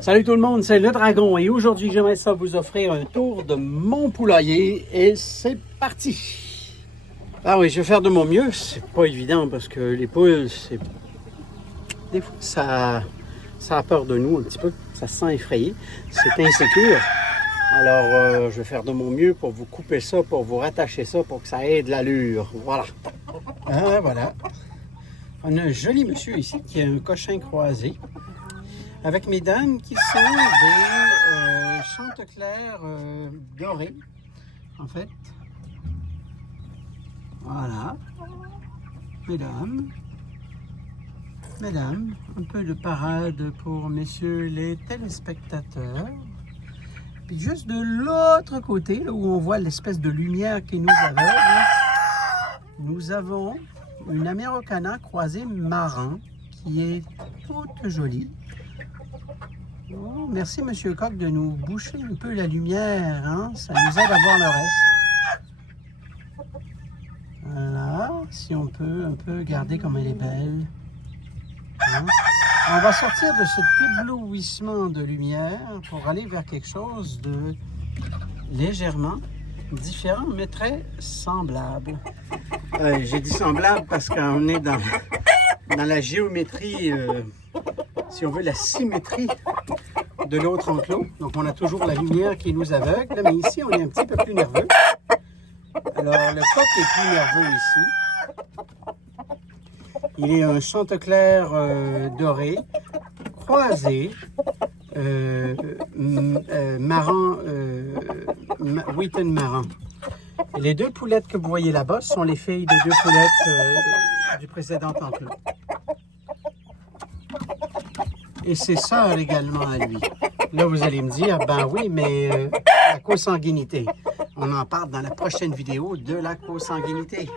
Salut tout le monde, c'est le Dragon et aujourd'hui j'aimerais ça vous offrir un tour de mon poulailler et c'est parti! Ah oui, je vais faire de mon mieux, c'est pas évident parce que les poules, des fois ça a peur de nous un petit peu, ça se sent effrayé, c'est insécure. Alors je vais faire de mon mieux pour vous couper ça, pour vous rattacher ça, pour que ça ait de l'allure, voilà. Ah voilà, on a un joli monsieur ici qui a un cochin croisé. Avec mes dames qui sont des chanteclaires dorés, en fait. Voilà. Mesdames, un peu de parade pour messieurs les téléspectateurs. Puis juste de l'autre côté, là où on voit l'espèce de lumière qui nous aveugle, nous avons une Ameraucana croisée marron qui est toute jolie. Oh, merci Monsieur Coq de nous boucher un peu la lumière, hein? Ça nous aide à voir le reste. Voilà, si on peut un peu regarder comme elle est belle. Hein? On va sortir de cet éblouissement de lumière pour aller vers quelque chose de légèrement différent, mais très semblable. J'ai dit semblable parce qu'on est dans la géométrie, si on veut, la symétrie de l'autre enclos. Donc, on a toujours la lumière qui nous aveugle, mais ici, on est un petit peu plus nerveux. Alors, le coq est plus nerveux ici. Il est un chanteclair doré, croisé, marron, Wheaton marron. Et les deux poulettes que vous voyez là-bas sont les filles des deux poulettes du précédent enclos. Et c'est sœur également à lui. Là, vous allez me dire, ben oui, mais la consanguinité. On en parle dans la prochaine vidéo de la consanguinité.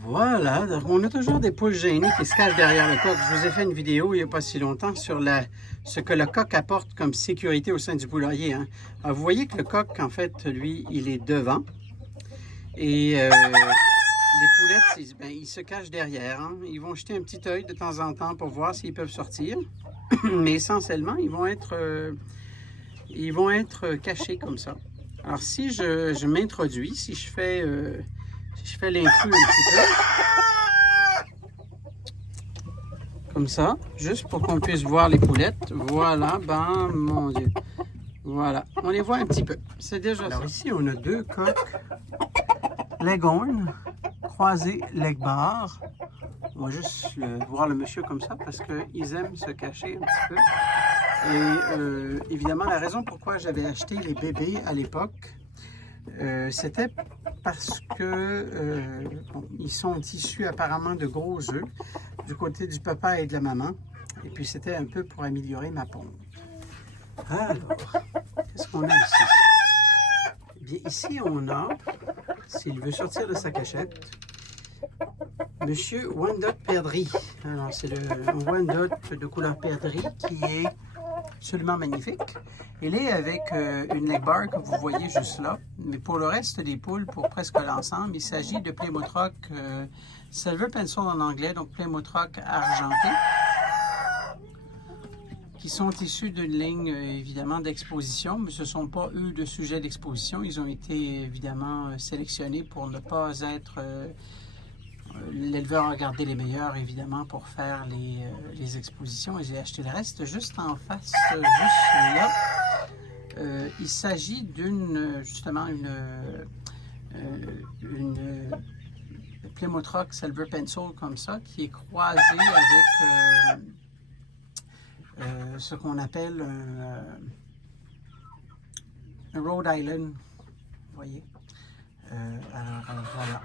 Voilà, donc on a toujours des poules gênées qui se cachent derrière le coq. Je vous ai fait une vidéo il n'y a pas si longtemps sur ce que le coq apporte comme sécurité au sein du poulailler. Hein. Alors, vous voyez que le coq, en fait, lui, il est devant. Et les poulettes, ils se cachent derrière. Hein. Ils vont jeter un petit œil de temps en temps pour voir s'ils peuvent sortir. Mais essentiellement, ils vont être cachés comme ça. Alors, si je m'introduis, si je fais l'intrus un petit peu, comme ça, juste pour qu'on puisse voir les poulettes. Voilà, ben, mon Dieu. Voilà, on les voit un petit peu. C'est déjà ça. Alors, ici, on a deux coqs Leghorn, croisé Legbar. On va juste voir le monsieur comme ça parce qu'ils aiment se cacher un petit peu. Et évidemment, la raison pourquoi j'avais acheté les bébés à l'époque, c'était parce que ils sont issus apparemment de gros œufs du côté du papa et de la maman. Et puis c'était un peu pour améliorer ma ponte. Alors, qu'est-ce qu'on a ici? Eh bien, ici, on a, s'il veut sortir de sa cachette, Monsieur Wyandotte Perdrix. Alors, c'est le Wyandotte de couleur Perdrix qui est absolument magnifique. Il est avec une Legbar que vous voyez juste là. Mais pour le reste des poules, pour presque l'ensemble, il s'agit de Plymouth Rock Silver Pencil en anglais, donc Plymouth Rock argenté, qui sont issus d'une ligne évidemment d'exposition, mais ce ne sont pas eux de sujets d'exposition. Ils ont été évidemment sélectionnés pour ne pas être... l'éleveur a gardé les meilleurs évidemment pour faire les expositions et j'ai acheté le reste juste en face, juste là. Il s'agit justement une Plymouth Rock Silver Pencil comme ça qui est croisée avec ce qu'on appelle un Rhode Island, vous voyez. Alors voilà.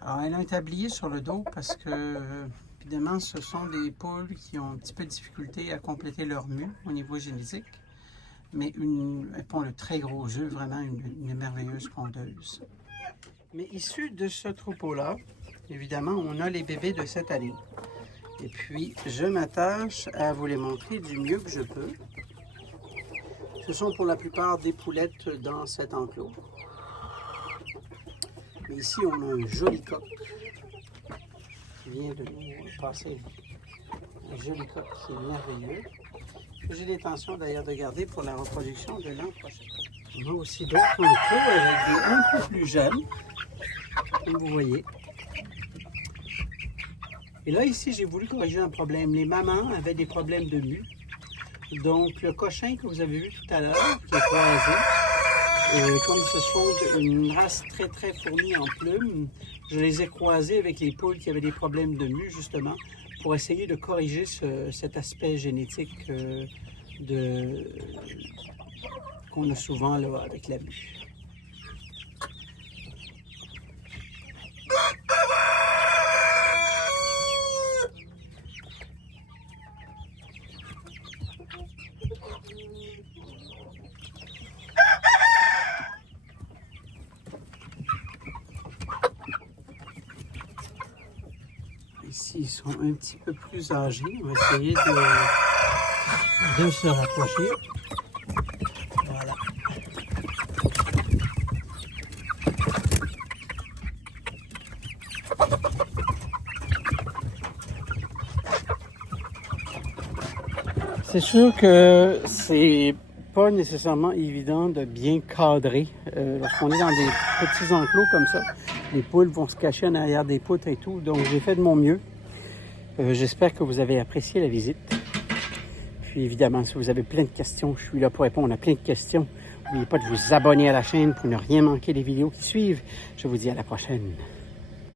Alors, elle a un tablier sur le dos parce que, évidemment, ce sont des poules qui ont un petit peu de difficulté à compléter leur mue au niveau génétique. Mais elles pondent de très gros œufs, vraiment une merveilleuse pondeuse. Mais issus de ce troupeau-là, évidemment, on a les bébés de cette année. Et puis, je m'attache à vous les montrer du mieux que je peux. Ce sont pour la plupart des poulettes dans cet enclos. Mais ici, on a un joli coq qui vient de nous passer. Un joli coq qui est merveilleux. J'ai l'intention d'ailleurs de garder pour la reproduction de l'an prochain. On a aussi d'autres enclos avec des un peu plus jeunes, comme vous voyez. Et là, ici, j'ai voulu corriger un problème. Les mamans avaient des problèmes de mue. Donc, le cochin que vous avez vu tout à l'heure, qui est croisé, comme ce sont une race très, très fournie en plumes, je les ai croisés avec les poules qui avaient des problèmes de mue, justement, pour essayer de corriger cet aspect génétique qu'on a souvent là, avec la mue. Ici, ils sont un petit peu plus âgés. On va essayer de se rapprocher. Voilà. C'est sûr que c'est pas nécessairement évident de bien cadrer. Lorsqu'on est dans des petits enclos comme ça, les poules vont se cacher en arrière des poutres et tout. Donc, j'ai fait de mon mieux. J'espère que vous avez apprécié la visite. Puis, évidemment, si vous avez plein de questions, je suis là pour répondre à plein de questions. N'oubliez pas de vous abonner à la chaîne pour ne rien manquer des vidéos qui suivent. Je vous dis à la prochaine.